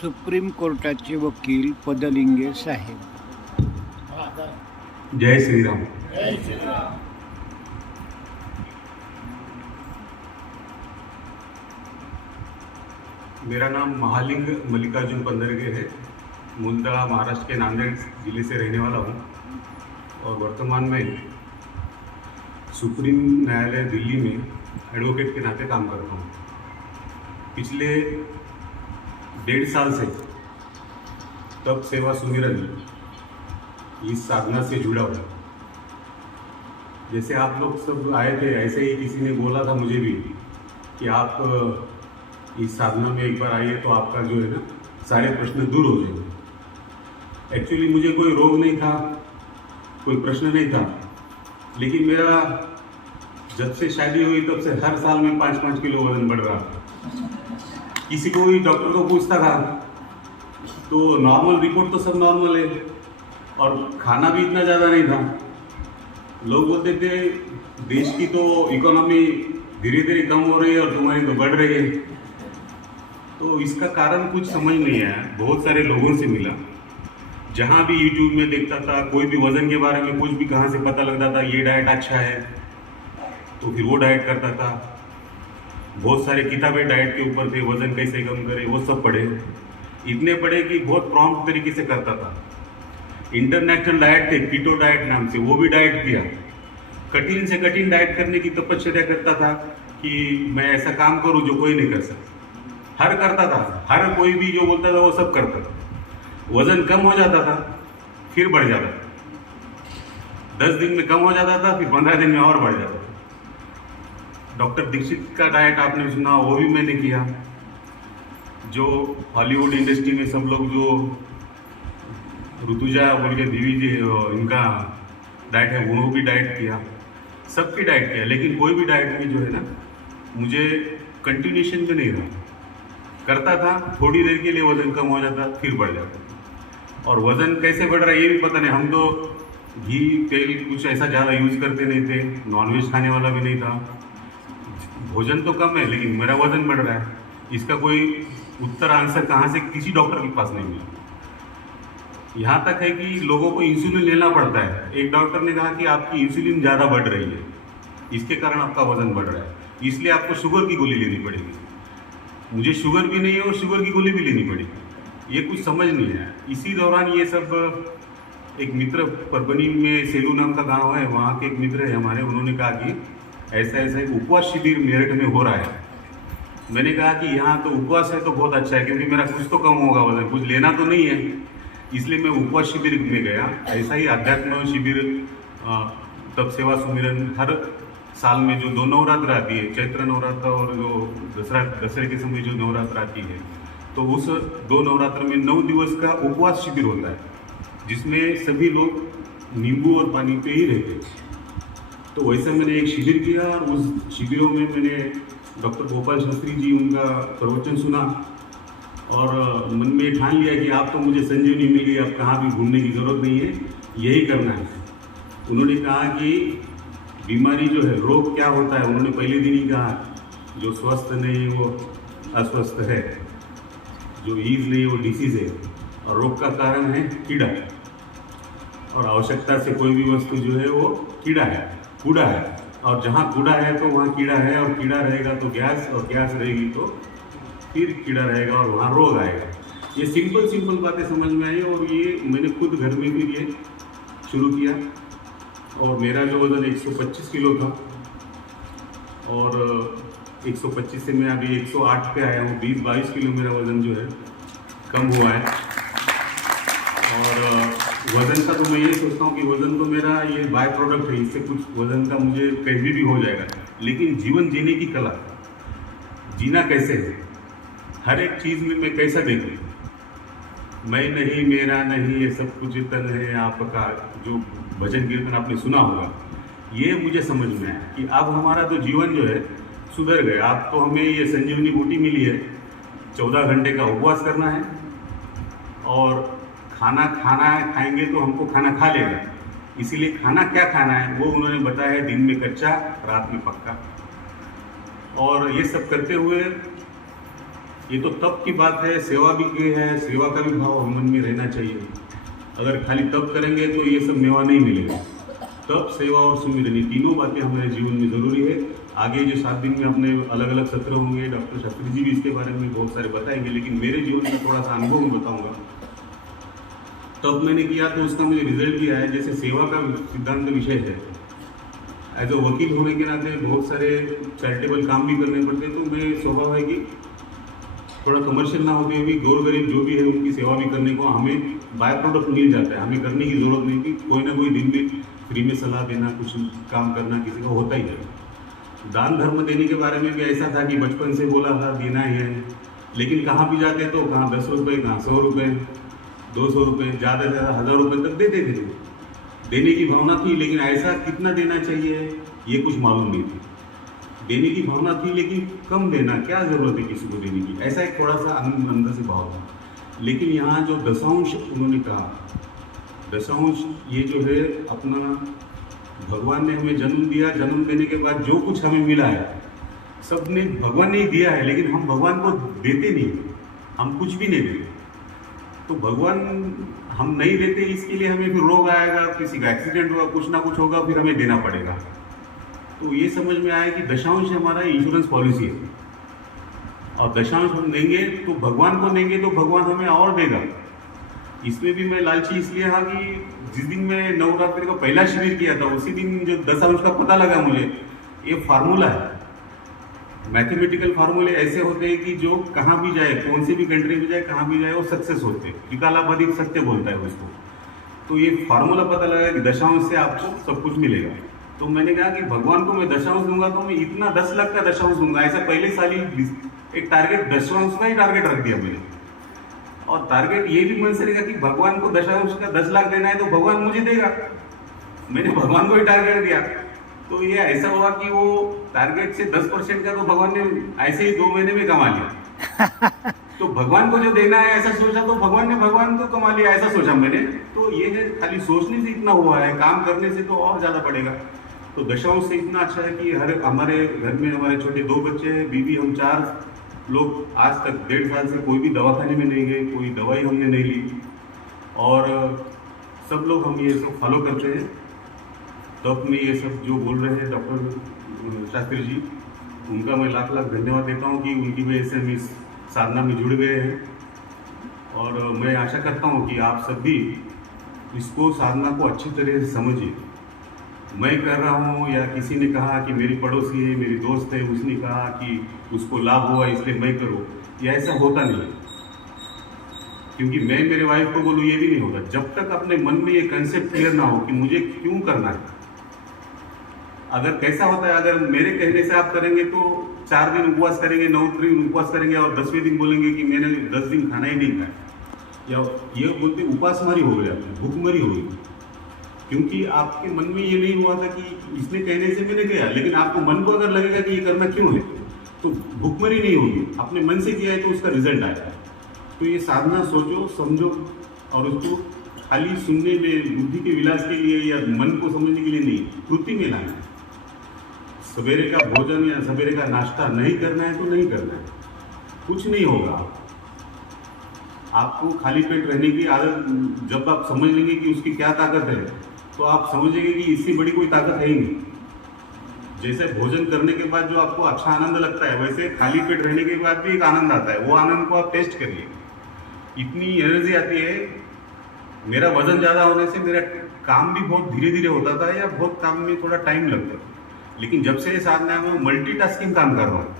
Supreme कोर्टाचे वकील पदलिंगे साहेब. जय श्रीराम. मेरा नाम महालिंग मल्लिकार्जुन पंदरगे है. मूलतः महाराष्ट्र के नांदेड़ जिले से रहने वाला हूँ और वर्तमान में सुप्रीम न्यायालय दिल्ली में एडवोकेट के नाते काम करता हूँ. पिछले 1.5 साल से तप सेवा सुमिरन इस साधना से जुड़ा हुआ. जैसे आप लोग सब आए थे ऐसे ही किसी ने बोला था मुझे भी कि आप इस साधना में एक बार आइए तो आपका जो है ना सारे प्रश्न दूर हो जाएंगे. एक्चुअली मुझे कोई रोग नहीं था, कोई प्रश्न नहीं था, लेकिन मेरा जब से शादी हुई तब से हर साल में 5-5 किलो वजन बढ़ रहा था. किसी को भी डॉक्टर को पूछता था तो नॉर्मल रिपोर्ट तो सब नॉर्मल है और खाना भी इतना ज़्यादा नहीं था. लोग बोलते थे देश की तो इकोनॉमी धीरे धीरे कम हो रही है और तुम्हारी तो बढ़ रही है. तो इसका कारण कुछ समझ नहीं आया. बहुत सारे लोगों से मिला, जहाँ भी यूट्यूब में देखता था कोई भी वज़न के बारे में कुछ भी कहाँ से पता लगता था ये डाइट अच्छा है तो फिर वो डाइट करता था. बहुत सारे किताबें डाइट के ऊपर थे, वज़न कैसे कम करे वो सब पढ़े. इतने पढ़े कि बहुत प्रॉम्प्ट तरीके से करता था. इंटरनेशनल डाइट थे कीटो डाइट नाम से, वो भी डाइट किया. कठिन से कठिन डाइट करने की तपस्या करता था कि मैं ऐसा काम करूं जो कोई नहीं कर सकता. हर करता था, हर कोई भी जो बोलता था वो सब करता था. वजन कम हो जाता था फिर बढ़ जाता था. 10 दिन में कम हो जाता था फिर 15 दिन में और बढ़ जाता था. डॉक्टर दीक्षित का डाइट आपने सुना, वो भी मैंने किया. जो हॉलीवुड इंडस्ट्री में सब लोग जो ऋतुजा बोल के देवी जी इनका डाइट है वो भी डाइट किया. सबकी डाइट किया, लेकिन कोई भी डाइट में जो है ना मुझे कंटिन्यूशन में नहीं रहा. करता था, थोड़ी देर के लिए वज़न कम हो जाता फिर बढ़ जाता. और वज़न कैसे बढ़ रहा है ये भी पता नहीं. हम तो घी तेल कुछ ऐसा ज़्यादा यूज़ करते नहीं थे, नॉनवेज खाने वाला भी नहीं था. भोजन तो कम है लेकिन मेरा वज़न बढ़ रहा है. इसका कोई उत्तर आंसर कहाँ से किसी डॉक्टर के पास नहीं मिला. यहाँ तक है कि लोगों को इंसुलिन लेना पड़ता है. एक डॉक्टर ने कहा कि आपकी इंसुलिन ज़्यादा बढ़ रही है, इसके कारण आपका वज़न बढ़ रहा है, इसलिए आपको शुगर की गोली लेनी पड़ेगी. मुझे शुगर भी नहीं है और शुगर की गोली भी लेनी पड़ेगी. ये कुछ समझ नहीं आया. इसी दौरान ये सब एक मित्र परभनी में सेलू नाम का गांव है, वहाँ के एक मित्र है हमारे, उन्होंने कहा कि ऐसा ऐसा एक उपवास शिविर मेरठ में हो रहा है. मैंने कहा कि यहाँ तो उपवास है तो बहुत अच्छा है क्योंकि मेरा कुछ तो कम होगा वजन, कुछ लेना तो नहीं है, इसलिए मैं उपवास शिविर में गया. ऐसा ही अध्यात्म शिविर तप सेवा सुमिरन हर साल में जो 2 नवरात्र आती है, चैत्र नवरात्र और जो दसरे के समय जो नवरात्र आती है, तो उस 2 नवरात्र में 9 दिवस का उपवास शिविर होता है जिसमें सभी लोग नींबू और पानी पे ही रहते हैं. तो वैसे मैंने एक शिविर किया और उस शिविरों में मैंने डॉक्टर गोपाल शास्त्री जी उनका प्रवचन सुना और मन में ठान लिया कि आप तो मुझे संजीवनी मिल गई, अब कहाँ भी घूमने की ज़रूरत नहीं है, यही करना है. उन्होंने कहा कि बीमारी जो है, रोग क्या होता है, उन्होंने पहले दिन ही कहा जो स्वस्थ नहीं वो अस्वस्थ है, जो ईज नहीं वो डिसीज है, और रोग का कारण है कीड़ा. और आवश्यकता से कोई भी वस्तु जो है वो कीड़ा है, कूड़ा है, और जहाँ कूड़ा है तो वहाँ कीड़ा है, और कीड़ा रहेगा तो गैस, और गैस रहेगी तो फिर कीड़ा रहेगा और वहाँ रोग आएगा. ये सिंपल बातें समझ में आई और ये मैंने खुद घर में भी ये शुरू किया. और मेरा जो वज़न 125 किलो था और 125 से मैं अभी 108 पे आया हूँ. 20-22 किलो मेरा वज़न जो है कम हुआ है. और वज़न का तो मैं ये सोचता हूँ कि वज़न तो मेरा ये बाय प्रोडक्ट है, इससे कुछ वज़न का मुझे कहीं भी हो जाएगा. लेकिन जीवन जीने की कला, जीना कैसे है, हर एक चीज़ में मैं कैसा देखूँ, मैं नहीं मेरा नहीं ये सब कुछ तन है आपका, जो भजन कीर्तन आपने सुना होगा, ये मुझे समझ में आया कि अब हमारा तो जीवन जो है सुधर गया. अब तो हमें ये संजीवनी बूटी मिली है, 14 घंटे का उपवास करना है और खाना खाएंगे तो हमको खाना खा लेगा. इसीलिए खाना क्या खाना है वो उन्होंने बताया है, दिन में कच्चा रात में पक्का. और ये सब करते हुए ये तो तप की बात है, सेवा भी की है, सेवा का भी भाव हम मन में रहना चाहिए। अगर खाली तप करेंगे तो ये सब मेवा नहीं मिलेगा। तप, सेवा और सुमिरन, ये तीनों बातें हमारे जीवन में ज़रूरी है। आगे जो 7 दिन में अपने अलग अलग सत्र होंगे, डॉक्टर शास्त्री जी भी इसके बारे में बहुत सारे बताएंगे, लेकिन मेरे जीवन में थोड़ा सा अनुभव मैं बताऊँगा। तब मैंने किया तो उसका मुझे रिजल्ट भी आया। जैसे सेवा का सिद्धांत विषय है, एज अ वकील होने के नाते बहुत सारे चैरिटेबल काम भी करने पड़ते हैं, तो मैं स्वभाव है कि थोड़ा कमर्शियल ना होते हुए भी गौर गरीब जो भी है उनकी सेवा भी करने को हमें बाय प्रोडक्ट मिल जाता है। हमें करने की ज़रूरत नहीं कि कोई ना कोई दिन में फ्री में सलाह देना, कुछ काम करना किसी का होता ही है। दान धर्म देने के बारे में भी ऐसा था कि बचपन से बोला था देना ही है, लेकिन कहाँ भी जाते तो कहाँ 10 रुपये, कहाँ 100 रुपये, 200 रुपये, ज़्यादा से ज़्यादा 1000 रुपये तक दे देते थे। देने की भावना थी, लेकिन ऐसा कितना देना चाहिए ये कुछ मालूम नहीं थी। देने की भावना थी, लेकिन कम देना, क्या ज़रूरत है किसी को देने की, ऐसा एक थोड़ा सा अंदर से भाव था। लेकिन यहाँ जो दशांश उन्होंने कहा, दशांश ये जो है अपना भगवान ने हमें जन्म दिया, जन्म देने के बाद जो कुछ हमें मिला है सब ने भगवान ने ही दिया है, लेकिन हम भगवान को देते नहीं, हम कुछ भी नहीं देते। तो भगवान हम नहीं देते, इसके लिए हमें फिर रोग आएगा, किसी का एक्सीडेंट होगा, कुछ ना कुछ होगा, फिर हमें देना पड़ेगा। तो ये समझ में आया कि दशांश हमारा इंश्योरेंस पॉलिसी है, और दशांश हम देंगे तो भगवान को देंगे तो भगवान हमें और देगा। इसमें भी मैं लालची इसलिए हाँ कि जिस दिन मैं नवरात्रि का पहला शिविर किया था उसी दिन जो दशांश का पता लगा मुझे, ये फार्मूला है, मैथमेटिकल फार्मूले ऐसे होते हैं कि जो कहाँ भी जाए, कौन सी भी कंट्री में जाए, कहाँ भी जाए, वो सक्सेस होते हैं। विकालाबादी सत्य बोलता है उसको। तो ये फार्मूला पता लगा कि दशांश से आपको सब कुछ मिलेगा। तो मैंने कहा कि भगवान को मैं दशांश दूंगा तो मैं इतना 10 लाख का दशांश दूंगा। ऐसा पहले साल ही एक टारगेट, दशांश का ही टारगेट रख दिया मैंने, और टारगेट ये भी मन से रहेगा कि भगवान को दशांश का 10 लाख देना है तो भगवान मुझे देगा। मैंने भगवान को ही टारगेट दिया, तो ये ऐसा हुआ कि वो टारगेट से 10% का तो भगवान ने ऐसे ही 2 महीने में कमा लिया। तो भगवान को जो देना है ऐसा सोचा तो भगवान ने भगवान को कमा लिया, ऐसा सोचा मैंने। तो ये है खाली सोचने से इतना हुआ है, काम करने से तो और ज़्यादा बढ़ेगा। तो दशांश से इतना अच्छा है कि हर हमारे घर में हमारे छोटे 2 बच्चे हैं, बीवी, हम 4 लोग आज तक 1.5 साल से कोई भी दवाखाने में नहीं गए, कोई दवाई हमने नहीं ली, और सब लोग हम ये सब फॉलो करते हैं। तो अब मैं ये सब जो बोल रहे हैं डॉक्टर शास्त्री जी, उनका मैं लाख लाख धन्यवाद देता हूँ कि उनकी वजह से हम इस साधना में जुड़ गए हैं। और मैं आशा करता हूँ कि आप सब भी इसको, साधना को अच्छी तरह से समझिए। मैं कर रहा हूँ या किसी ने कहा कि मेरी पड़ोसी है, मेरी दोस्त है, उसने कहा कि उसको लाभ हुआ इसलिए मैं करूँ, या ऐसा होता नहीं है। क्योंकि मैं मेरे वाइफ को बोलूँ ये भी नहीं होगा जब तक अपने मन में ये कंसेप्ट क्लियर ना हो कि मुझे क्यों करना है। अगर कैसा होता है, अगर मेरे कहने से आप करेंगे तो 4 दिन उपवास करेंगे, 9 दिन उपवास करेंगे, और 10वें दिन बोलेंगे कि मैंने 10 दिन खाना ही नहीं खाया, या ये बोलते उपासमारी हो गई, आपकी भूखमरी हो गई। क्योंकि आपके मन में ये नहीं हुआ था कि इसने कहने से मैंने किया, लेकिन आपको मन को अगर लगेगा कि ये करना क्यों है तो भूखमरी नहीं होगी। आपने मन से किया है तो उसका रिजल्ट आएगा। तो ये साधना सोचो, समझो, और उसको खाली सुनने में, बुद्धि के विलास के लिए या मन को समझने के लिए नहीं, कृति में लाना है। सवेरे का भोजन या सवेरे का नाश्ता नहीं करना है तो नहीं करना है, कुछ नहीं होगा। आपको खाली पेट रहने की आदत, जब आप समझ लेंगे कि उसकी क्या ताकत है तो आप समझेंगे कि इससे बड़ी कोई ताकत है ही नहीं। जैसे भोजन करने के बाद जो आपको अच्छा आनंद लगता है, वैसे खाली पेट रहने के बाद भी एक आनंद आता है। वो आनंद को आप टेस्ट करिए, इतनी एनर्जी आती है। मेरा वजन ज़्यादा होने से मेरा काम भी बहुत धीरे धीरे होता था, या बहुत काम में थोड़ा टाइम लगता था। लेकिन जब से ये साधना है, मैं मल्टीटास्किंग काम कर रहा हूँ।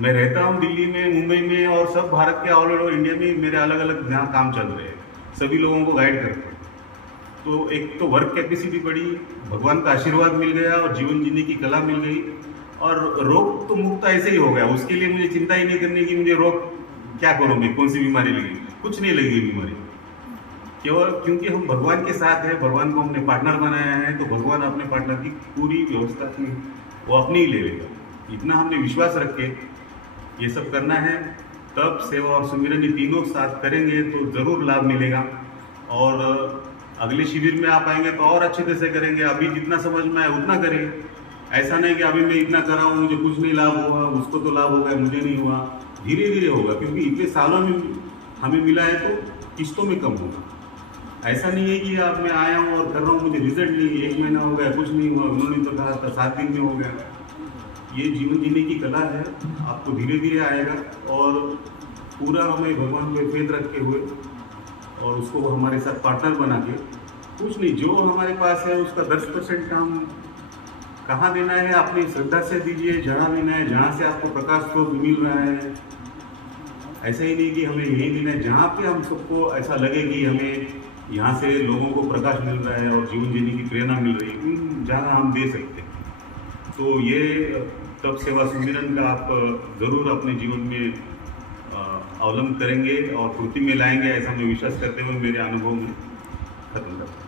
मैं रहता हूँ दिल्ली में, मुंबई में, और सब भारत के ऑल ओवर इंडिया में मेरे अलग अलग जहाँ काम चल रहे हैं, सभी लोगों को गाइड करते हैं। तो एक तो वर्क कैपेसिटी बढ़ी, भगवान का आशीर्वाद मिल गया, और जीवन जीने की कला मिल गई, और रोग तो मुक्त ऐसे ही हो गया। उसके लिए मुझे चिंता ही नहीं करनी कि मुझे रोग क्या करूँगी, कौन सी बीमारी लगी, कुछ नहीं लगी बीमारी। केवल क्योंकि हम भगवान के साथ हैं, भगवान को हमने पार्टनर बनाया है, तो भगवान अपने पार्टनर की पूरी व्यवस्था की वो अपनी ही ले लेगा। इतना हमने विश्वास रख के ये सब करना है। तप, सेवा और सुमिरन ये तीनों साथ करेंगे तो ज़रूर लाभ मिलेगा। और अगले शिविर में आप आएंगे तो और अच्छे तरह से करेंगे। अभी जितना समझ में आए उतना करें। ऐसा नहीं कि अभी मैं इतना कर रहा हूँ, मुझे कुछ नहीं लाभ हुआ, उसको तो लाभ हो गया, मुझे नहीं हुआ। धीरे धीरे होगा, क्योंकि इतने सालों में हमें मिला है तो किस्तों में कम होगा। ऐसा नहीं है कि अब मैं आया हूँ और कर रहा हूँ, मुझे रिजल्ट नहीं, 1 महीना हो गया कुछ नहीं हुआ, उन्होंने तो कहा था 7 दिन में हो गया। ये जीवन जीने की कला है, आपको धीरे धीरे आएगा। और पूरा हमें भगवान पे फेथ रखे हुए और उसको हमारे साथ पार्टनर बना के, कुछ नहीं, जो हमारे पास है उसका 10% काम कहाँ देना है, अपनी श्रद्धा से दीजिए, जहाँ देना है, जहाँ से आपको प्रकाश स्रोत मिल रहा है। ऐसा ही नहीं कि हमें यही देना है, जहाँ पे हम सबको ऐसा लगे कि हमें यहाँ से लोगों को प्रकाश मिल रहा है और जीवन जीने की प्रेरणा मिल रही है, जहाँ हम दे सकते हैं। तो ये तप सेवा सुमिरन का आप ज़रूर अपने जीवन में अवलंबन करेंगे और पूर्ति में लाएंगे, ऐसा मैं विश्वास करते हुए मेरे अनुभव में खत्म करता हूँ।